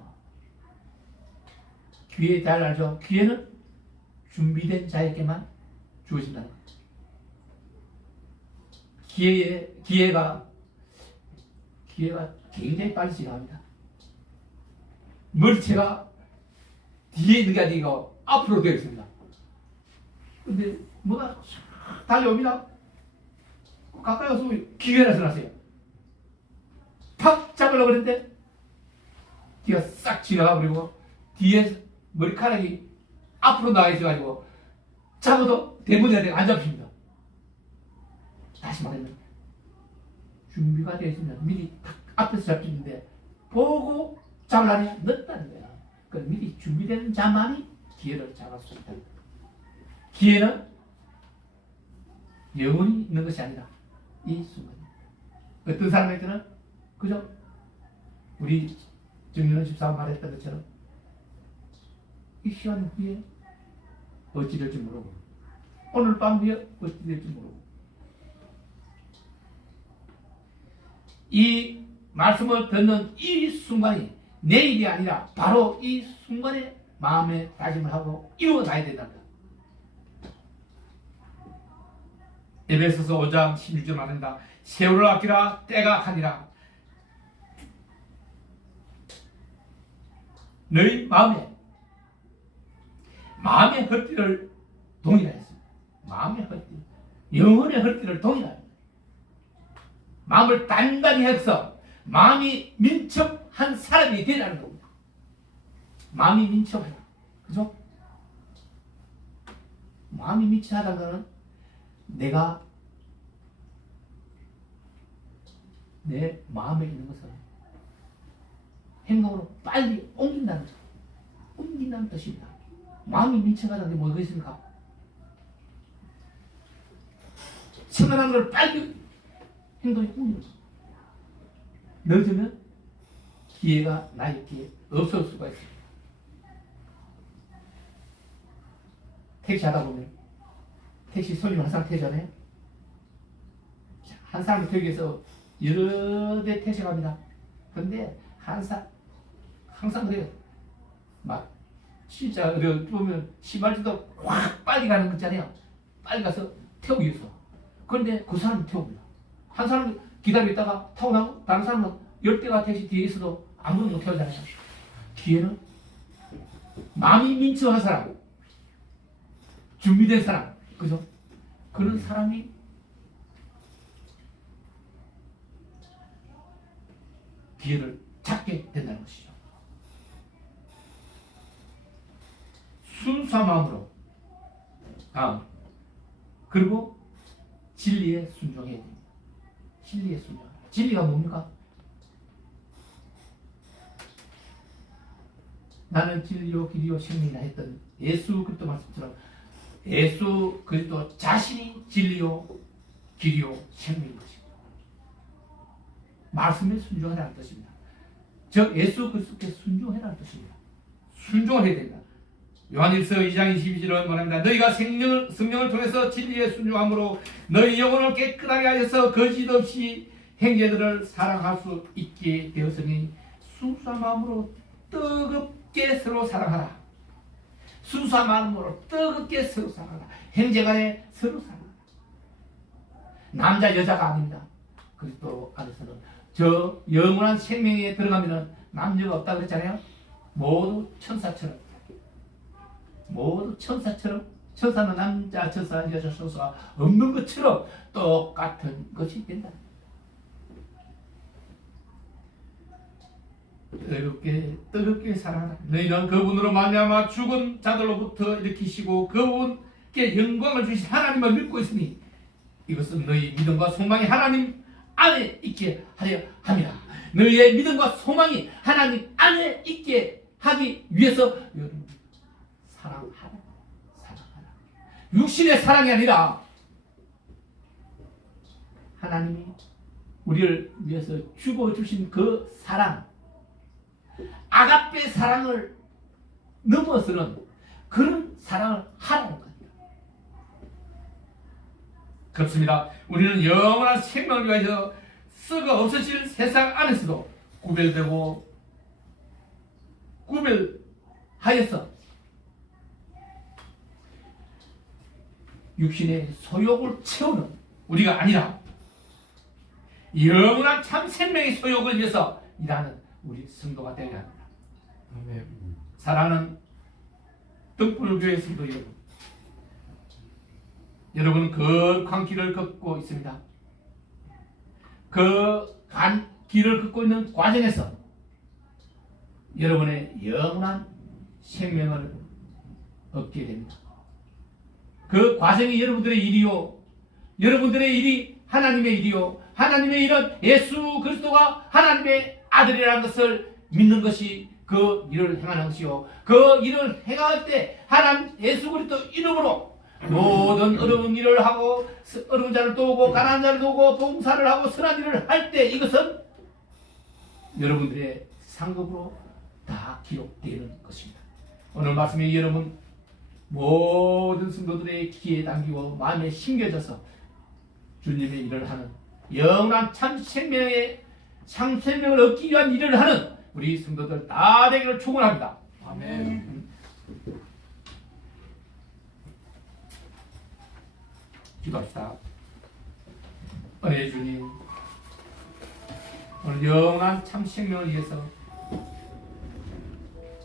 기회 잘 알죠? 기회는 준비된 자에게만 주어진다는 거예요. 기회가 굉장히 빨리 지나갑니다. 머리채가 뒤에 있는 게 아니고 앞으로 되어 있습니다. 근데 뭐가 달려옵니다. 가까이 와서 기회라서 났어요. 팍 잡으려고 그랬는데 뒤가 싹 지나가 버리고 뒤에 머리카락이 앞으로 나와 있어가지고 잡아도 대문에 안 잡힙니다. 다시 말하면 준비가 되어 있으면 미리 탁 앞에서 잡히는데 보고 잡으려니 늦다는 거야. 그 미리 준비된 자만이 기회를 잡을 수 있다. 기회는 영원히 있는 것이 아니라 이 순간. 어떤 사람에게는 그죠? 우리 정윤원 집사가 말했던 것처럼 이 시간 후에 어찌 될지 모르고 오늘 밤 후에 어찌 될지 모르고 이 말씀을 듣는 이 순간이 내일이 아니라 바로 이 순간에 마음의 다짐을 하고 이루어가야 된답니다. 에베소서 5장 16절 말합니다. 세월을 아끼라 때가 가니라. 너희 마음의 헛띠를 동일하였습니다. 마음의 헛띠, 영혼의 헛띠를 동일하였습니다. 마음을 단단히 해서 마음이 민첩한 사람이 되라는 겁니다. 마음이 민첩하다. 그죠? 마음이 민첩하다는 것은 내가 내 마음에 있는 것을 행동으로 빨리 옮긴다는 뜻입니다. 마음이 민첩하다는 게 뭐겠습니까? 생각하는 걸 빨리 행동에 옮기는 거. 늦으면 기회가 나에게 없을 수가 있습니다. 택시 하다 보면 택시 손님 항상 태잖아요. 한 사람을 태우기 위해서 여러 대 택시가 갑니다. 근데 항상 그래요. 막 진짜 어디 보면 시발지도 확 빨리 가는 거 있잖아요. 빨리 가서 태우기 위해서. 그런데 그 사람은 태웁니다. 한 사람 기다리고 있다가 타고 나고 다른 사람은 10대가 택시 뒤에 있어도 아무도 못 태우잖아요. 뒤에는 마음이 민첩한 사람, 준비된 사람, 그죠? 그런 사람이 기회를 찾게 된다는 것이죠. 순수한 마음으로 그리고 진리에 순종해야 됩니다. 진리에 순종. 진리가 뭡니까? 나는 진리요 길이요 생명이라 했던 예수 그리스도 말씀처럼 예수 그리스도 자신이 진리요 길이요 생명인 것입니다. 말씀에 순종하라는 뜻입니다. 즉 예수 그리스도께 순종하라는 뜻입니다. 순종을 해야 된다. 요한일서 2장 22절은 말합니다. 너희가 성령을 통해서 진리에 순종함으로 너희 영혼을 깨끗하게 하여서 거짓 없이 형제들을 사랑할 수 있게 되었으니 순수한 마음으로 뜨겁게 서로 사랑하라. 순수한 마음으로 뜨겁게 서로 사랑하라. 형제간에 서로 사랑하라. 남자 여자가 아닙니다. 그리스도 안에서는 저 영원한 생명에 들어가면 남녀가 없다 그랬잖아요. 모두 천사처럼 천사는 남자 천사 여자 천사가 없는 것처럼 똑같은 것이 된다. 뜨겁게 사랑하라. 너희는 그분으로 말미암아 죽은 자들로부터 일으키시고 그분께 영광을 주신 하나님을 믿고 있으니 이것은 너희 믿음과 소망이 하나님 안에 있게 하려 함이라. 너희의 믿음과 소망이 하나님 안에 있게 하기 위해서 여러분 사랑하라. 육신의 사랑이 아니라 하나님이 우리를 위해서 죽어주신 그 사랑, 아가페 사랑을 넘어서는 그런 사랑을 하라는 겁니다. 그렇습니다. 우리는 영원한 생명을 위하여 썩어 없어질 세상 안에서도 구별하여서 육신의 소욕을 채우는 우리가 아니라 영원한 참 생명의 소욕을 위해서 일하는 우리 성도가 되어야 합니다. 아멘. 사랑하는 등불교회 성도 여러분, 거룩한 길을 걷고 있습니다. 그 길을 걷고 있는 과정에서 여러분의 영원한 생명을 얻게 됩니다. 그 과정이 여러분들의 일이요, 여러분들의 일이 하나님의 일이요, 하나님의 일은 예수 그리스도가 하나님의 아들이라는 것을 믿는 것이 그 일을 행하는 것이요, 그 일을 행할 때 하나님 예수 그리스도 이름으로 모든 어려운 일을 하고 어려운 자를 도우고 가난한 자를 도우고 봉사를 하고 선한 일을 할 때 이것은 여러분들의 상급으로 다 기록되는 것입니다. 오늘 말씀에 여러분 모든 성도들의 귀에 담기고 마음에 심겨져서 주님의 일을 하는 영원한 참 생명을 얻기 위한 일을 하는 우리 성도들 다 되기를 축원합니다. 아멘. 기도합시다. 은혜의 주님, 오늘 영원한 참 생명을 위해서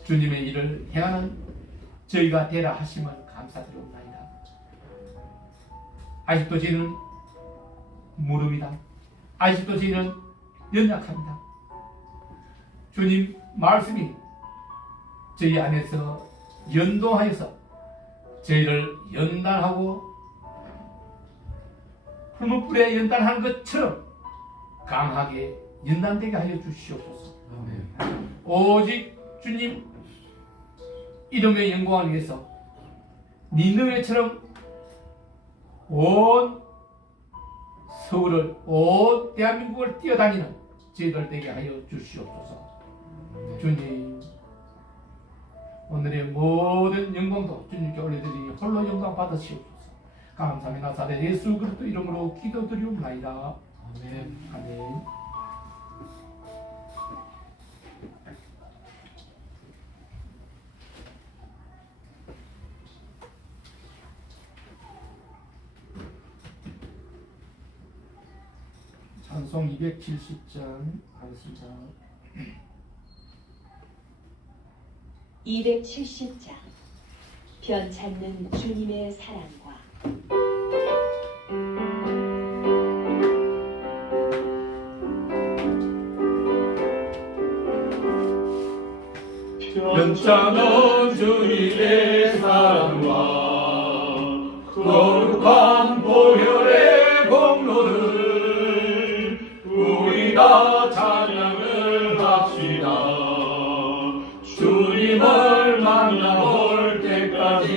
주님의 일을 행하는 저희가 되라 하심을 감사드리옵나이다. 아직도 저희는 모릅니다. 아직도 저희는 연약합니다. 주님 말씀이 저희 안에서 연동하여서 저희를 연단하고 풀무불에 연단하는 것처럼 강하게 연단되게 하여 주시옵소서. 아멘. 오직 주님 이름의 영광을 위해서 니느웨처럼 온 서울을 온 대한민국을 뛰어다니는 저희들 되게 하여 주시옵소서. 주님, 오늘의 모든 영광도 주님께 올려드리니 홀로 영광 받으시옵소서. 감사의 나사렛 예수 그리스도 이름으로 기도드리옵나이다. 아멘. 아멘. 찬송 270장 하겠습니다. 270장 변찮는 주님의 사랑과 변찮은 주님의 사랑과 거룩한 보혈의 공로를 우리 다 찬양을 합시다. 주님을 만나볼 때까지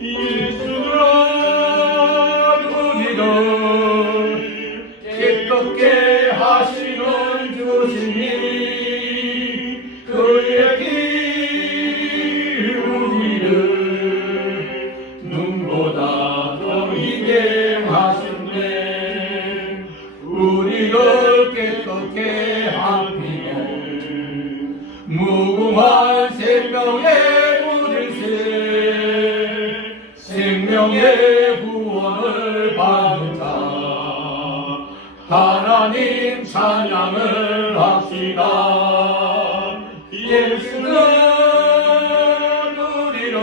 예수는 우리를 깨끗게 하시는 주시니 그의 길 우리를 눈보다 더 희게 하셨네. 우리를 깨끗게 하시고 무궁한 생명의 묻을새 생명의 구원을 받는 자 하나님 찬양을 합시다. 예수는 우리를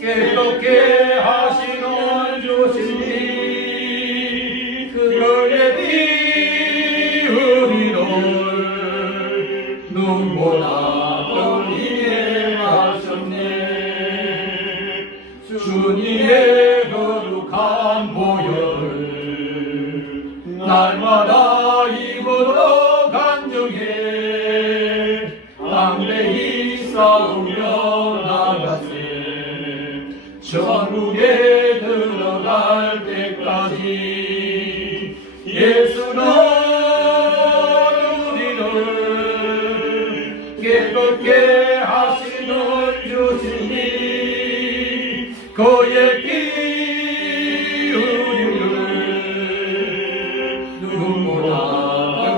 깨끗게 하시는 주시니 그의 피 우리를 눈보다 더 희게 하셨네. 주님의 거룩한 보혈을 날마다 입으로 간증해 담대히 싸우며 나가세. 천국에 들어갈 때까지 예수는 우리를 깨끗게 하시는 주시니 그의 피 우리를 눈보다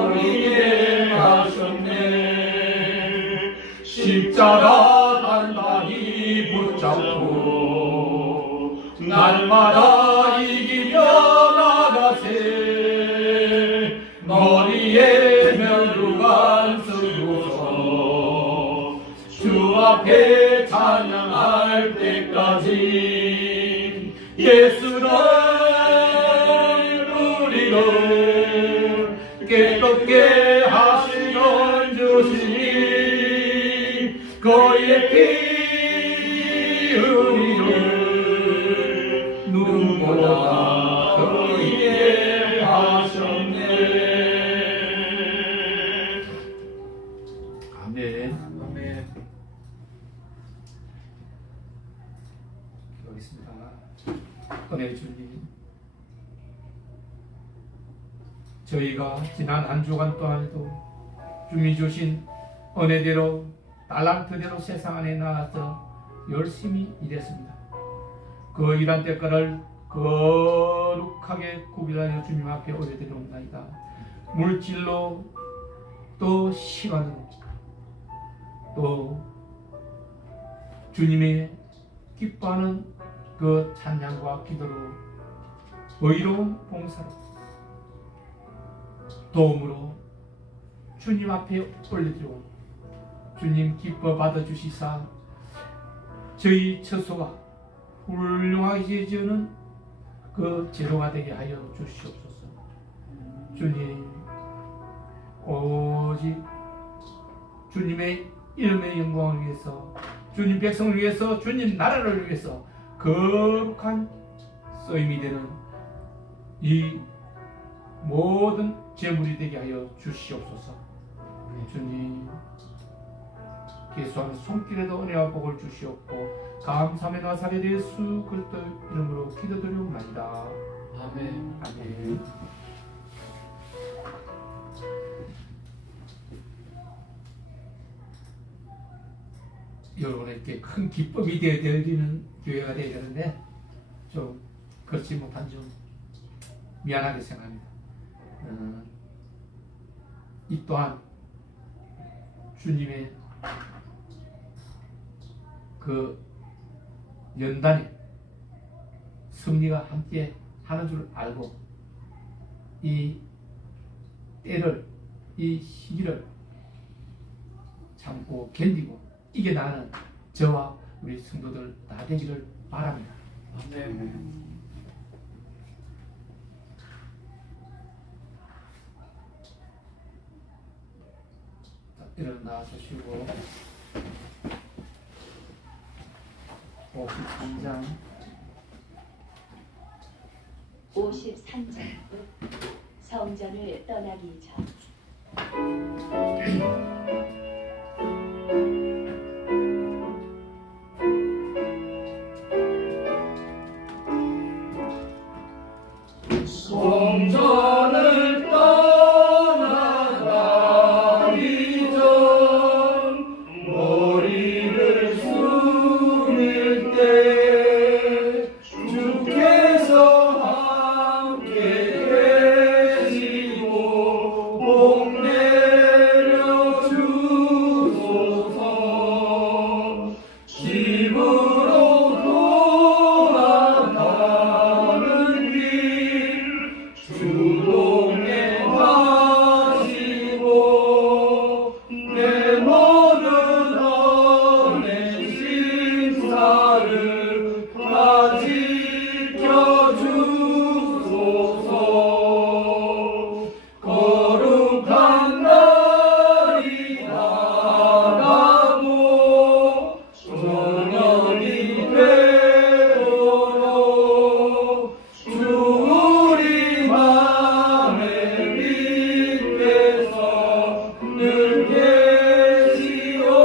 흘리게 하셨네. 십자가 단단히 붙잡고 날마다 이기며 나가세. 머리에 면류관 쓰고서 주 앞에 찬양할 때까지 예수는 우리를 깨끗게 하시는 주시니 그의 피 우리를 눈보다 더 희게 하셨네. 아멘. 아멘. 기도하겠습니다. 은혜 주님, 저희가 지난 한 주간 동안에도 주님이 주신 은혜대로 달란트대로 세상 안에 나가서 열심히 일했습니다. 그 일한 대가를 거룩하게 구비하여 주님 앞에 올려드리옵나이다. 물질로 또 시간으로 또 주님의 기뻐하는 그 찬양과 기도로 의로운 봉사로 도움으로 주님 앞에 올려드리고 주님 기뻐 받아주시사 저희 처소가 훌륭하게 지어는 그 재료가 되게 하여 주시옵소서. 주님, 오직 주님의 이름의 영광을 위해서, 주님 백성을 위해서, 주님 나라를 위해서 거룩한 쓰임이 되는 이 모든 재물이 되게 하여 주시옵소서. 주님, 예수의 손길에도 은혜와 복을 주시옵고 감사의 나사렛 예수 그리스도 이름으로 기도드리옵나이다. 아멘. 아멘. 여러분에게 큰 기쁨이 되어드리는 교회가 되어야 되는데 좀 그렇지 못한 점 미안하게 생각합니다. 이 또한 주님의 그 연단에 승리가 함께 하는 줄 알고 이 때를, 이 시기를 참고 견디고 이겨나가는 저와 우리 성도들 다 되기를 바랍니다. 아멘. 자, 일어나서 쉬고 53장 53장 성전을 떠나기 전 성전을 떠나가기 전 머리를 숙일 때 주께서 함께 계시고 복 내려 주소서. 집으로 돌아가는 길 주동에 하시고 내 모든 언행 심사를 다 지켜주소서. 거룩한 날이 나가고 저녁이 되도록 주 우리 맘에 빛께서 늘 계시옵소서.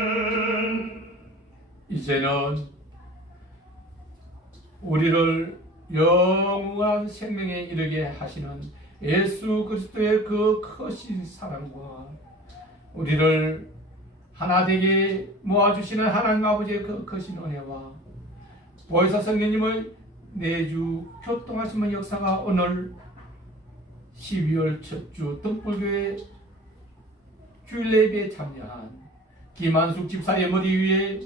아멘. 이제는 우리를 영원한 생명에 이르게 하시는 예수 그리스도의 그 크신 사랑과 우리를 하나 되게 모아주시는 하나님 아버지의 그 크신 은혜와 보혜사 성령님의 내주 교통하시는 역사가 오늘 12월 첫 주 등불교회 주일 예배에 참여한 김한숙 집사의 머리 위에,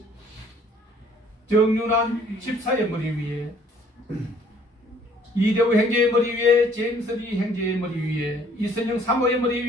정윤환 집사의 머리 위에, 이대호 형제의 머리 위에, 제임스 리 형제의 머리 위에, 이선영 사모의 머리 위에